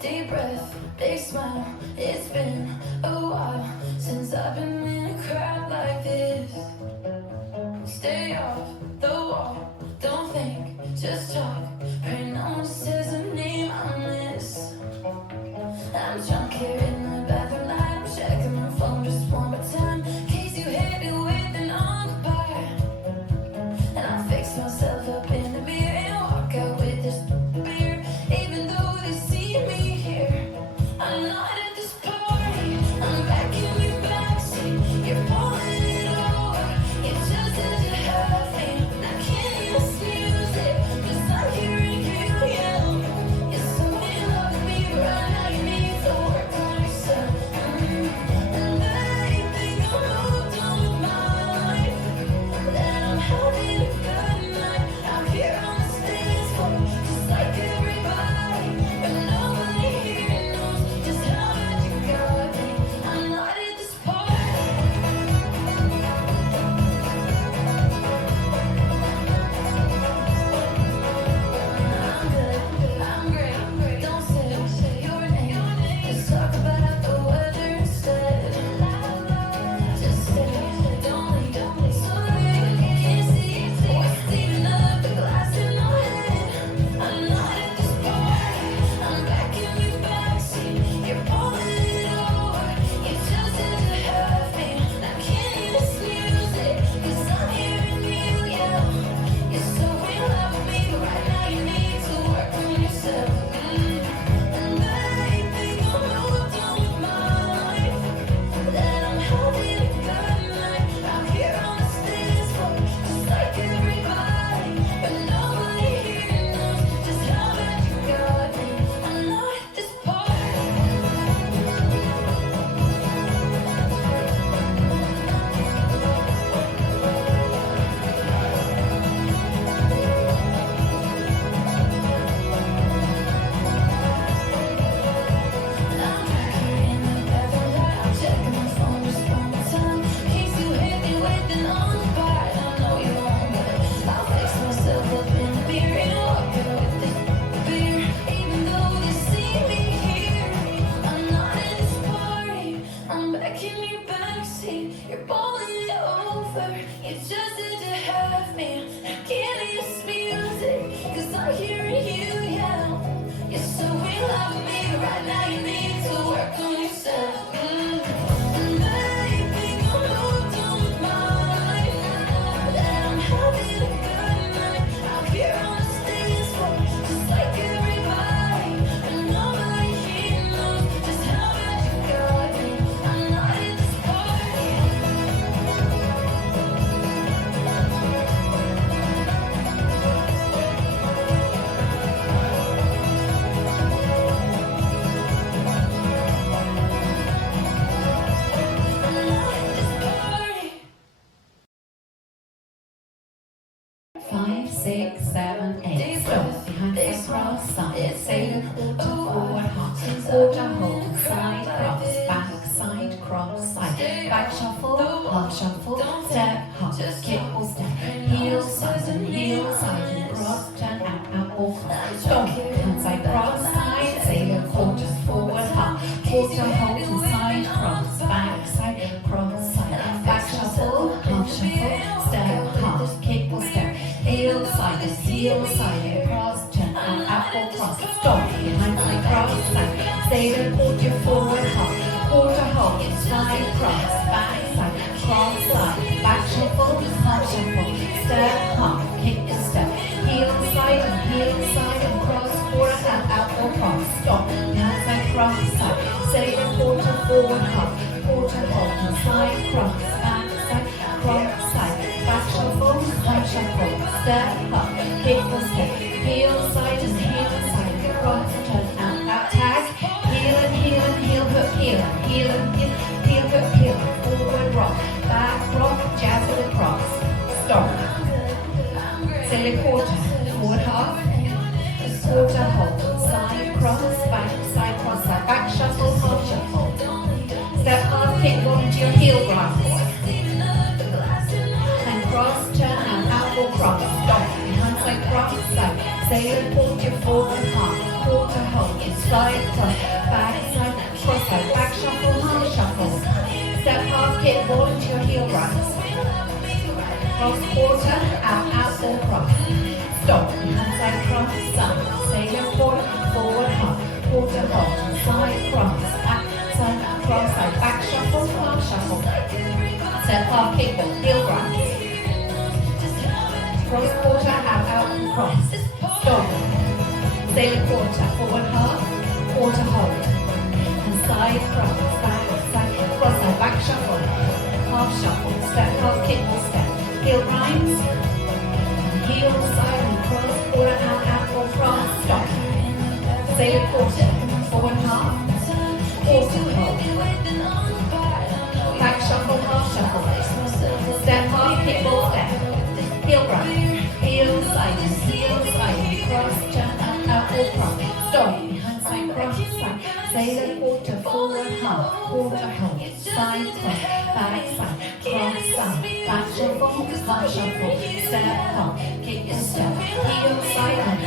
Deep breath, big smile. It's been a while since I've been in a crowd like this. Stay off the wall, don't think, just talk. Pray no one says a name I miss. I'm drunk here in the bathroom light. I'm checking my phone just one more time, in case you hit it with an encore. And I fix myself up in the mirror and walk out with this beer. Even though they see me here, I'm not at this party. I'm back in your backseat. You're pulling it over. You just said you have me. I can't hear this music, 'cause I'm hearing you yell. You're so in love with me, but right now you need to work on yourself. And they think I'm moved on with my life, that I'm having a good night. I'm here on the stage floor, just like everybody, but nobody here knows just how bad you got me. I'm not at this party. I'm good, I'm great. Don't say your name. Let's talk about the weather instead. Just stay, don't leave, so they can't see what's steaming up the glass in my head. I'm not at this party. I'm back in your backseat. You're pulling it over. You just said you have me. I can't hear this music, 'cause I'm hearing you yell. You're so in love with me, but right now you need to work on yourself. And they think I'm moved on with my life, that I'm having a good night. I'm here on the stage floor, just like everybody, but nobody here knows just how bad you got me. I'm not at this party. I'm back here in the bathroom light. I'm checking my phone just one more time, in case you hit me with an encore. I know you won't, but I'll fix myself up in the mirror and walk out with this beer. Even though they see me here, I'm not at this party. I'm back in your backseat. You're pulling it over. You just said you have me. I can't hear this music, 'cause I'm hearing you yell. You're so in love with me, but right now you need to work on yourself. And they think I'm moved on with my life, that I'm having a good night. I'm here on the stage floor, just like everybody, but nobody here knows just how bad you got me. I'm not at this party. I'm not at this party. 5, 6, 7, 8. Stop behind the cross side. Sail quarter forward hop. Quarter hold. Side cross. Back side cross side. Back shuffle. Half shuffle. Step hop. Kick or step. Heel side and heel side. And cross turn out or cross. Stop behind side cross side. Sail quarter forward hop. Quarter hold and side cross. Back side cross side. Back shuffle. Half shuffle. Step hop. Kick or step. Heel side is heel side, cross, turn out or cross, stop, behind side, cross side, stay the quarter forward hop, quarter hold, side cross, back side, cross side, back shuffle, half shuffle, step hop, kick and step, heel side and cross, quarter out or cross, stop, behind side, cross side, stay the quarter forward hop, quarter hold, side cross, back side, cross side, back shuffle, half shuffle, step up, kick or step, heel side and heel side, cross, turn out, tag, heel and heel and heel, hook, heel and heel and heel, heel, hook, heel, forward rock, back rock, jazz with a cross, stop, silly quarter, forward half, quarter hold, side cross, back side, back shuffle, half shuffle, step half, kick one to your heel grasp, and cross, turn out or cross, stop, behind side cross, cross quarter, out or cross. Stop, handside cross, side, sailor quarter, forward hop, quarter hop, side cross, back, side cross, side, back shuffle, half shuffle. Step half kickball, heel grind. Cross quarter, out and cross. Stop. Sailor quarter, forward half, quarter hold. And side cross, back, side cross, side, back shuffle, half shuffle, step, half kickball step. Heel grinds. Heel, side and cross, quarter, out or cross. Stop. Sailor quarter, forward half, quarter hold. Back shuffle, half shuffle. Step, half kickball step. Heel grind. Heel, side, cross, jump, out or cross. Stop. Behind side, cross, side. Sailor quarter, forward half, quarter hold. Side, cross, back side, cross, side. Back shuffle, half shuffle. Step, half, kick and step. Heel, side, and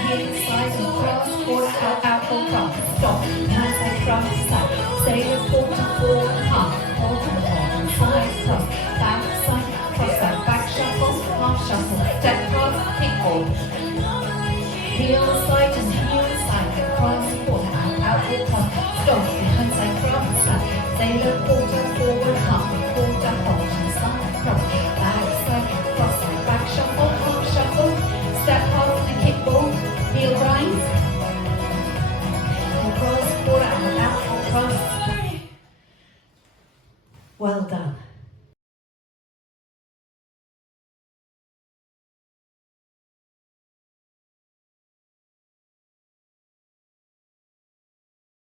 cross, quarter, out or cross. Stop. Behind side, cross, side. Sailor quarter, forward half, quarter hold. Side, cross, back side, cross, side. Back shuffle, half shuffle. Step, half, kickball. Heel,